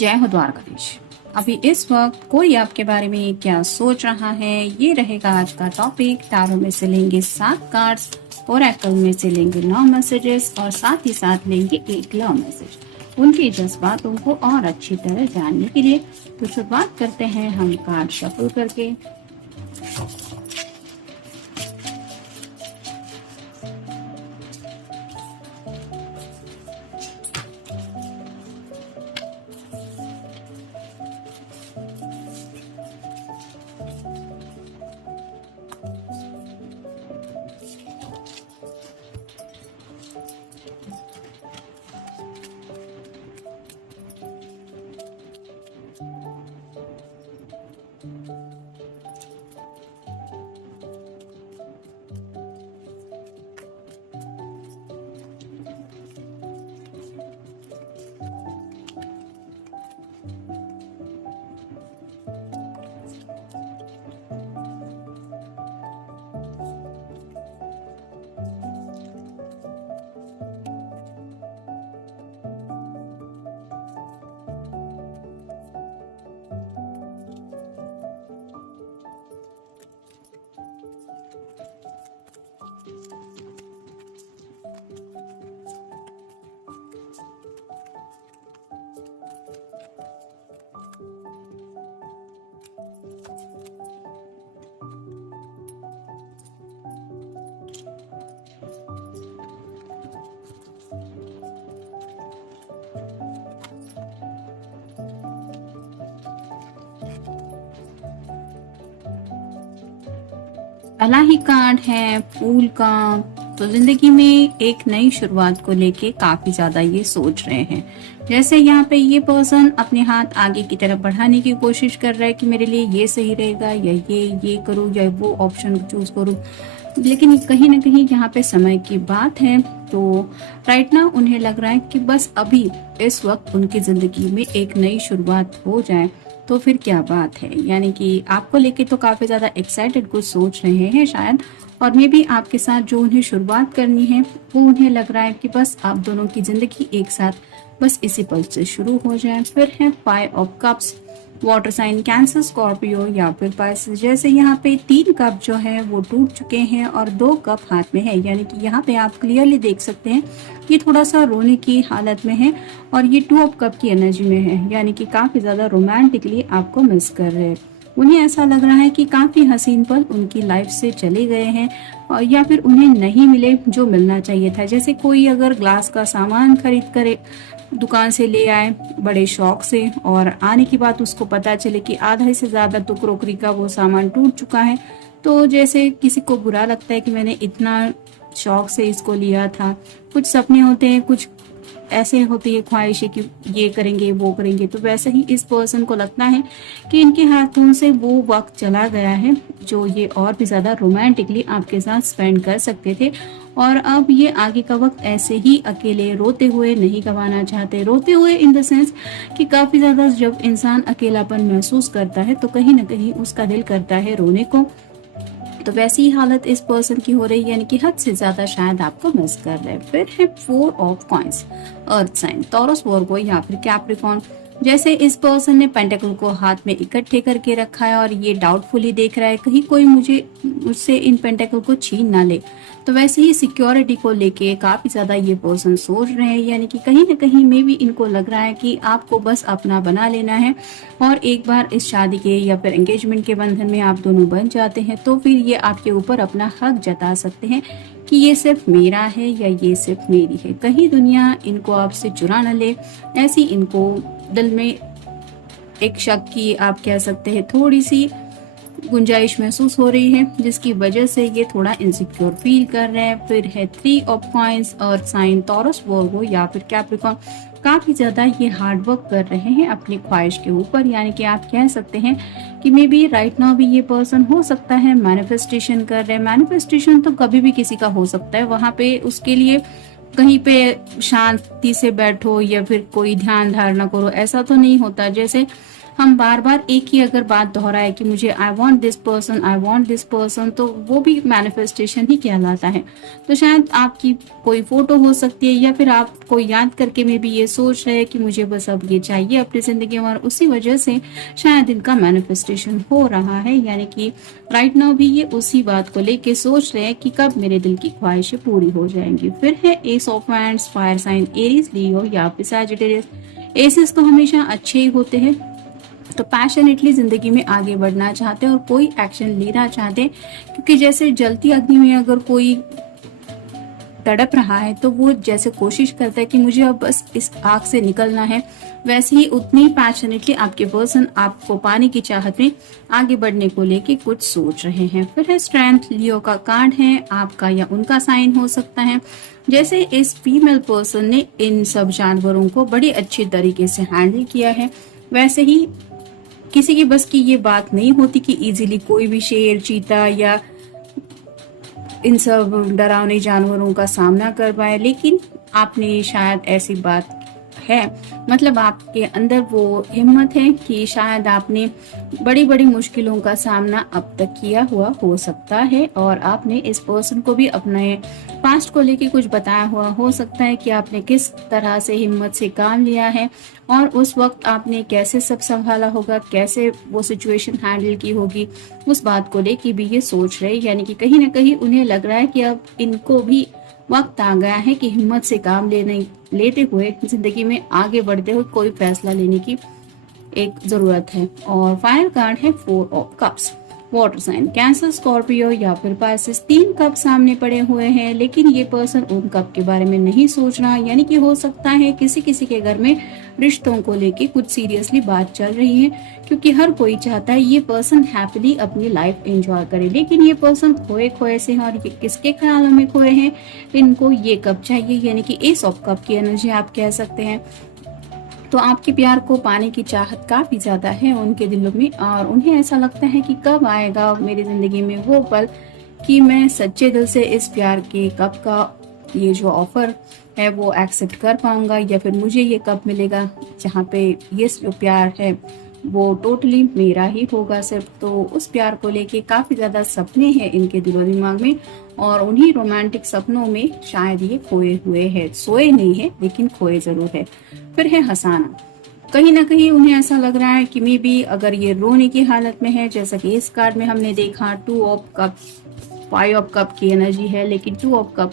जय हो द्वारकाधीश। अभी इस वक्त कोई आपके बारे में क्या सोच रहा है, ये रहेगा आज का टॉपिक। टैरो में से लेंगे 7 कार्ड्स, ओरेकल में से लेंगे 9 मैसेजेस और साथ ही साथ लेंगे एक लव मैसेज, उनके जज्बातों को और अच्छी तरह जानने के लिए। तो शुरुआत करते हैं हम कार्ड शफल करके। पहला ही कार्ड है फूल का। तो जिंदगी में एक नई शुरुआत को लेके काफी ज्यादा ये सोच रहे हैं। जैसे यहाँ पे ये पर्सन अपने हाथ आगे की तरफ बढ़ाने की कोशिश कर रहा है कि मेरे लिए ये सही रहेगा या ये करूँ या वो ऑप्शन चूज करूँ, लेकिन कहीं ना कहीं यहाँ पे समय की बात है। तो राइट ना उन्हें लग रहा है कि बस अभी इस वक्त उनकी जिंदगी में एक नई शुरुआत हो जाए तो फिर क्या बात है। यानी कि आपको लेके तो काफी ज्यादा एक्साइटेड कुछ सोच रहे हैं शायद, और मे भी आपके साथ जो उन्हें शुरुआत करनी है वो उन्हें लग रहा है कि बस आप दोनों की जिंदगी एक साथ बस इसी पल से शुरू हो जाए। फिर है 5 of Cups, water sign Cancer, Scorpio या फिर पाइसेस। जैसे यहाँ पे 3 कप जो है वो टूट चुके हैं और 2 कप हाथ में है, यानी कि यहाँ पे आप क्लियरली देख सकते हैं कि थोड़ा सा रोने की हालत में है और ये 2 ऑफ कप की एनर्जी में है, यानी कि काफी ज्यादा रोमांटिकली आपको मिस कर रहे हैं। उन्हें ऐसा लग रहा है कि काफी हसीन पल उनकी लाइफ से चले गए हैं और या फिर उन्हें नहीं मिले जो मिलना चाहिए था। जैसे कोई अगर ग्लास का सामान खरीद कर दुकान से ले आए बड़े शौक से और आने की बात उसको पता चले कि आधा से ज्यादा तो क्रोकरी का वो सामान टूट चुका है, तो जैसे किसी को बुरा लगता है कि मैंने इतना शौक से इसको लिया था। कुछ सपने होते हैं, कुछ ऐसे होती है ख्वाहिशें कि ये करेंगे वो करेंगे, तो वैसे ही इस पर्सन को लगता है कि इनके हाथों से वो वक्त चला गया है जो ये और भी ज्यादा रोमांटिकली आपके साथ स्पेंड कर सकते थे। और अब ये आगे का वक्त ऐसे ही अकेले रोते हुए नहीं गंवाना चाहते। रोते हुए इन द सेंस कि काफी ज्यादा जब इंसान अकेलापन महसूस करता है तो कहीं ना कहीं उसका दिल करता है रोने को। तो वैसी ही हालत इस पर्सन की हो रही है, यानी कि हद से ज्यादा शायद आपको मिस कर रहे हैं। फिर है 4 of coins, earth sign, Taurus, Virgo या फिर कैप्रिकॉर्न। जैसे इस पर्सन ने पेंटेकल को हाथ में इकट्ठे करके रखा है और ये डाउटफुली देख रहा है कहीं कोई मुझसे इन पेंटेकल को छीन ना ले। तो वैसे ही सिक्योरिटी को लेके काफी ज्यादा ये पर्सन सोच रहे हैं, यानी कि कहीं ना कहीं में भी इनको लग रहा है कि आपको बस अपना बना लेना है और एक बार इस शादी के या फिर एंगेजमेंट के बंधन में आप दोनों बन जाते हैं तो फिर ये आपके ऊपर अपना हक जता सकते हैं कि ये सिर्फ मेरा है या ये सिर्फ मेरी है। कहीं दुनिया इनको आपसे चुरा न ले, ऐसी इनको दिल में एक शक की आप कह सकते हैं थोड़ी सी गुंजाइश महसूस हो रही है, जिसकी वजह से ये थोड़ा इनसिक्योर फील कर रहे हैं। फिर है 3 of coins, earth sign, Taurus, Virgo या फिर कैप्रिकॉर्न। काफी ज्यादा ये हार्ड वर्क कर रहे हैं अपनी ख्वाहिश के ऊपर, यानी कि आप कह सकते हैं कि मे बी राइट नाउ भी ये पर्सन हो सकता है मैनिफेस्टेशन कर रहे हैं। मैनिफेस्टेशन तो कभी भी किसी का हो सकता है, वहां पे उसके लिए कहीं पे शांति से बैठो या फिर कोई ध्यान धारणा करो ऐसा तो नहीं होता। जैसे हम बार बार एक ही अगर बात दोहराए कि मुझे I want this person, I want this person, तो वो भी मैनिफेस्टेशन ही कहलाता है। तो शायद आपकी कोई फोटो हो सकती है, या फिर आप कोई याद करके में भी ये सोच रहे हैं कि मुझे बस अब ये चाहिए अपनी जिंदगी में, और उसी वजह से शायद इनका मैनिफेस्टेशन हो रहा है। यानी कि राइट नाउ भी ये उसी बात को लेके सोच रहे हैं कि कब मेरे दिल की ख्वाहिशें पूरी हो जाएंगी। फिर है ace of wands, fire sign Aries, Leo या फिर सैजिटेरियस। एसेस तो हमेशा अच्छे ही होते हैं, तो पैशनेटली जिंदगी में आगे बढ़ना चाहते हैं और कोई एक्शन लेना चाहते हैं, क्योंकि जैसे जलती अग्नि में अगर कोई तड़प रहा है तो वो जैसे कोशिश करता है कि मुझे अब बस इस आग से निकलना है, वैसे ही उतनी पैशनेटली आपके पर्सन आपको पाने की चाहत में आगे बढ़ने को लेके कुछ सोच रहे हैं। फिर है स्ट्रेंथ, लियो का कार्ड है, आपका या उनका साइन हो सकता है। जैसे इस फीमेल पर्सन ने इन सब जानवरों को बड़ी अच्छी तरीके से हैंडल किया है, वैसे ही किसी की बस की ये बात नहीं होती कि इजीली कोई भी शेर, चीता या इन सब डरावने जानवरों का सामना कर पाए। लेकिन आपने शायद ऐसी बात है, मतलब आपके अंदर वो हिम्मत है कि शायद आपने बड़ी बड़ी मुश्किलों का सामना अब तक किया हुआ हो सकता है, और आपने इस पर्सन को भी अपने पास्ट को लेके कुछ बताया हुआ हो सकता है कि आपने किस तरह से हिम्मत से काम लिया है और उस वक्त आपने कैसे सब संभाला होगा, कैसे वो सिचुएशन हैंडल की होगी, उस बात को लेके भी ये सोच रहे। यानी कि कहीं ना कहीं उन्हें लग रहा है कि अब इनको भी वक्त आ गया है कि हिम्मत से काम लेते हुए जिंदगी में आगे बढ़ते हुए कोई फैसला लेने की एक जरूरत है। और फाइनल कार्ड है 4 of Cups, water sign Cancer, Scorpio या फिर पाइसेस। 3 कप सामने पड़े हुए हैं, लेकिन ये पर्सन उन कप के बारे में नहीं सोच रहा। यानी कि हो सकता है किसी किसी के घर में रिश्तों को लेके कुछ सीरियसली बात चल रही है, क्योंकि हर कोई चाहता है ये पर्सन हैप्पीली अपनी लाइफ एंजॉय करे। लेकिन ये पर्सन खोए खोए से हैं, और ये किसके ख्यालों में खोए हैं, इनको ये कप चाहिए, यानी कि एस ऑफ कप की एनर्जी आप कह सकते हैं। तो आपके प्यार को पाने की चाहत काफी ज्यादा है उनके दिलों में, और उन्हें ऐसा लगता है कि कब आएगा मेरी जिंदगी में वो पल कि मैं सच्चे दिल से इस प्यार के कप का ये जो ऑफर है वो एक्सेप्ट कर पाऊंगा, या फिर मुझे ये कब मिलेगा जहाँ पे ये जो प्यार है वो टोटली मेरा ही होगा सिर्फ। तो उस प्यार को लेके काफी ज्यादा सपने हैं इनके दिलो दिमाग में, और उन्हीं रोमांटिक सपनों में शायद ये खोए हुए हैं। सोए नहीं है लेकिन खोए जरूर है। फिर है हंसाना, कहीं ना कहीं उन्हें ऐसा लग रहा है कि मे बी अगर ये रोने की हालत में है, जैसा कि इस कार्ड में हमने देखा 2 ऑफ कप, 5 ऑफ कप की एनर्जी है, लेकिन 2 ऑफ कप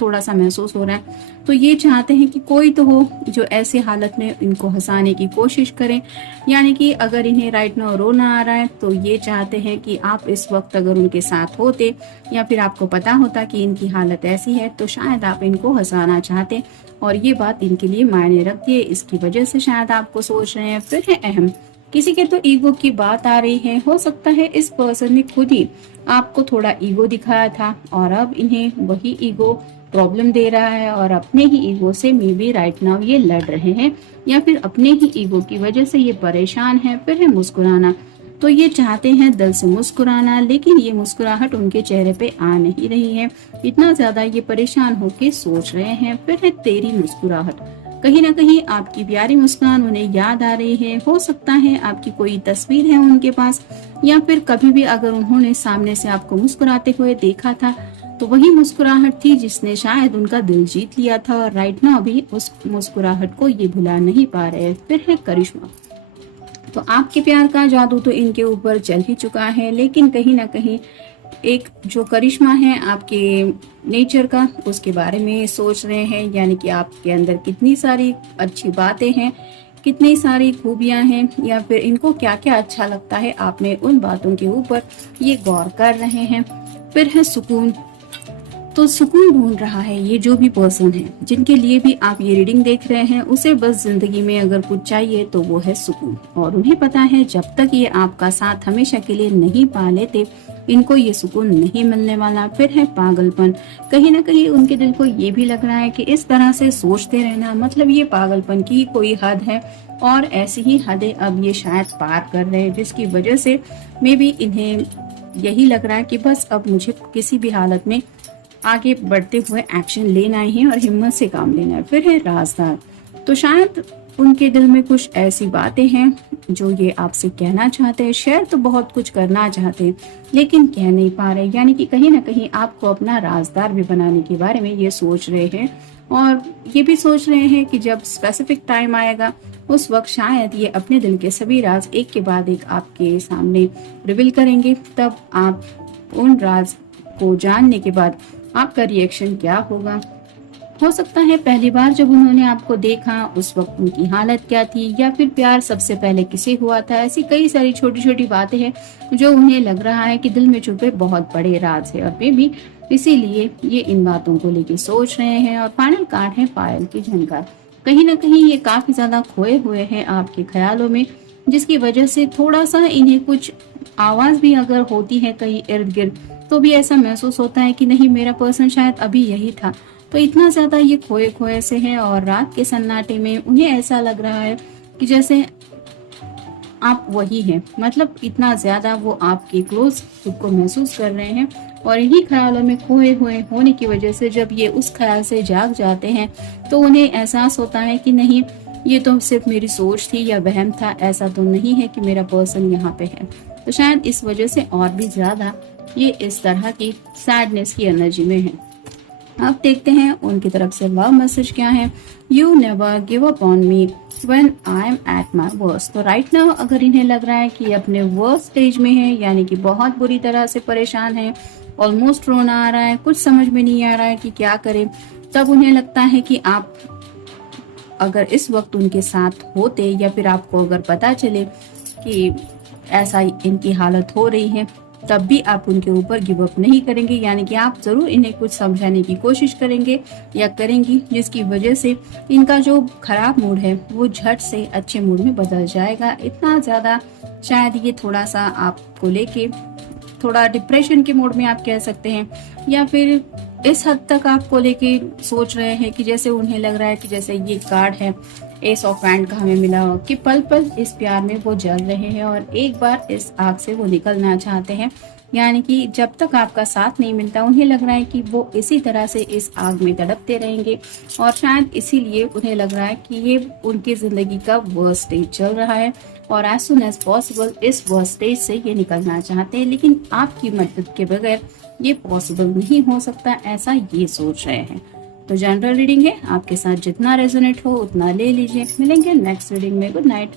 थोड़ा सा महसूस हो रहा है। तो ये चाहते हैं कि कोई तो हो जो ऐसे हालत में इनको हंसाने की कोशिश करे। यानी कि अगर इन्हें राइट नाउ रोना आ रहा है तो ये चाहते हैं कि आप इस वक्त अगर उनके साथ होते, या फिर आपको पता होता कि इनकी हालत ऐसी है, तो शायद आप इनको हंसाना चाहते और ये बात इनके लिए मायने रखती है। इसकी वजह से शायद आपको सोच रहे हैं। फिर है अहम, किसी के तो ईगो की बात आ रही है। हो सकता है इस पर्सन ने खुद ही आपको थोड़ा ईगो दिखाया था और अब इन्हें वही ईगो प्रॉब्लम दे रहा है, और अपने ही ईगो से मे बी राइट नाउ ये लड़ रहे हैं, या फिर अपने ही ईगो की वजह से ये परेशान है। फिर है मुस्कुराना, तो ये चाहते हैं दिल से मुस्कुराना, लेकिन ये मुस्कुराहट उनके चेहरे पे आ नहीं रही है, इतना ज्यादा ये परेशान होके सोच रहे हैं। फिर है तेरी मुस्कुराहट, कहीं ना कहीं आपकी प्यारी मुस्कान उन्हें याद आ रही है। हो सकता है आपकी कोई तस्वीर है उनके पास, या फिर कभी भी अगर उन्होंने सामने से आपको मुस्कुराते हुए देखा था तो वही मुस्कुराहट थी जिसने शायद उनका दिल जीत लिया था, और राइट नाउ भी उस मुस्कुराहट को ये भुला नहीं पा रहे। फिर है करिश्मा, तो आपके प्यार का जादू तो इनके ऊपर चल ही चुका है, लेकिन कहीं ना कहीं एक जो करिश्मा है आपके नेचर का, उसके बारे में सोच रहे हैं। यानी कि आपके अंदर कितनी सारी अच्छी बातें हैं, कितनी सारी खूबियां हैं, या फिर इनको क्या क्या अच्छा लगता है, आपने उन बातों के ऊपर ये गौर कर रहे हैं। फिर है सुकून, तो सुकून ढूंढ रहा है ये जो भी पर्सन है जिनके लिए भी आप ये रीडिंग देख रहे हैं, उसे बस जिंदगी में अगर कुछ चाहिए तो वो है सुकून। और उन्हें पता है जब तक ये आपका साथ हमेशा के लिए नहीं पा लेते, इनको ये सुकून नहीं मिलने वाला। फिर है पागलपन, कहीं ना कहीं उनके दिल को ये भी लग रहा है कि इस तरह से सोचते रहना मतलब ये पागलपन की कोई हद है, और ऐसी ही हदें अब ये शायद पार कर रहे हैं, जिसकी वजह से मे बी इन्हें यही लग रहा है कि बस अब मुझे किसी भी हालत में आगे बढ़ते हुए एक्शन लेना है और हिम्मत से काम लेना है। फिर है राजदार, तो शायद उनके दिल में कुछ ऐसी बातें हैं जो ये आपसे कहना चाहते हैं, शेयर तो बहुत कुछ करना चाहते हैं लेकिन कह नहीं पा रहे, यानी कि कहीं ना कहीं आपको अपना राजदार भी बनाने के बारे में ये सोच रहे हैं और ये भी सोच रहे हैं कि जब स्पेसिफिक टाइम आएगा उस वक्त शायद ये अपने दिल के सभी राज एक के बाद एक आपके सामने रिवील करेंगे। तब आप उन राज को जानने के बाद आपका रिएक्शन क्या होगा। हो सकता है पहली बार जब उन्होंने आपको देखा उस वक्त उनकी हालत क्या थी, या फिर प्यार सबसे पहले किसे हुआ था। ऐसी कई सारी छोटी छोटी बातें हैं जो उन्हें लग रहा है कि दिल में छुपे बहुत बड़े राज है और वे भी इसीलिए ये इन बातों को लेके सोच रहे हैं। और फाइनल कार्ड है पायल की झनकार। कहीं ना कहीं ये काफी ज्यादा खोए हुए हैं आपके ख्यालों में, जिसकी वजह से थोड़ा सा इन्हें कुछ आवाज भी अगर होती है कहीं इर्द गिर्द तो भी ऐसा महसूस होता है कि नहीं, मेरा पर्सन शायद अभी यही था। तो इतना ज्यादा ये खोए खोए से हैं और रात के सन्नाटे में उन्हें ऐसा लग रहा है कि जैसे आप वही हैं, मतलब इतना ज्यादा वो आपके क्लोज खुद को महसूस कर रहे हैं। और इन्हीं ख्यालों में खोए हुए होने की वजह से जब ये उस ख्याल से जाग जाते हैं तो उन्हें एहसास होता है कि नहीं, ये तो सिर्फ मेरी सोच थी या वहम था, ऐसा तो नहीं है कि मेरा पर्सन यहाँ पे है। तो शायद इस वजह से और भी ज्यादा ये इस तरह की सैडनेस की एनर्जी में है। अब देखते हैं उनकी तरफ से लव मैसेज क्या है। You never give up on me when I am at my worst. तो राइट नाउ अगर इन्हें लग रहा है कि अपने वर्स्ट स्टेज में है, यानी कि बहुत बुरी तरह से परेशान है, ऑलमोस्ट रोना आ रहा है, कुछ समझ में नहीं आ रहा है कि क्या करें, तब उन्हें लगता है कि आप अगर इस वक्त उनके साथ होते या फिर आपको अगर पता चले कि ऐसा इनकी हालत हो रही है, तब भी आप उनके ऊपर गिव अप नहीं करेंगे, यानी कि आप जरूर इन्हें कुछ समझाने की कोशिश करेंगे या करेंगी, जिसकी वजह से इनका जो खराब मूड है वो झट से अच्छे मूड में बदल जाएगा। इतना ज्यादा शायद ये थोड़ा सा आपको लेके थोड़ा डिप्रेशन के मूड में आप कह सकते हैं, या फिर इस हद तक आपको लेके सोच रहे हैं कि जैसे उन्हें लग रहा है कि जैसे ये कार्ड है एस ऑफ हैंड का हमें मिला हो कि पल पल इस प्यार में वो जल रहे हैं और एक बार इस आग से वो निकलना चाहते हैं। यानी कि जब तक आपका साथ नहीं मिलता उन्हें लग रहा है कि वो इसी तरह से इस आग में तड़पते रहेंगे और शायद इसीलिए उन्हें लग रहा है कि ये उनकी जिंदगी का वर्स्ट स्टेज चल रहा है और एज सुन एज पॉसिबल इस वर्स्ट स्टेज से ये निकलना चाहते हैं, लेकिन आपकी मदद के बगैर ये पॉसिबल नहीं हो सकता, ऐसा ये सोच रहे हैं। तो जनरल रीडिंग है, आपके साथ जितना रेजोनेट हो उतना ले लीजिए। मिलेंगे नेक्स्ट रीडिंग में। Good night.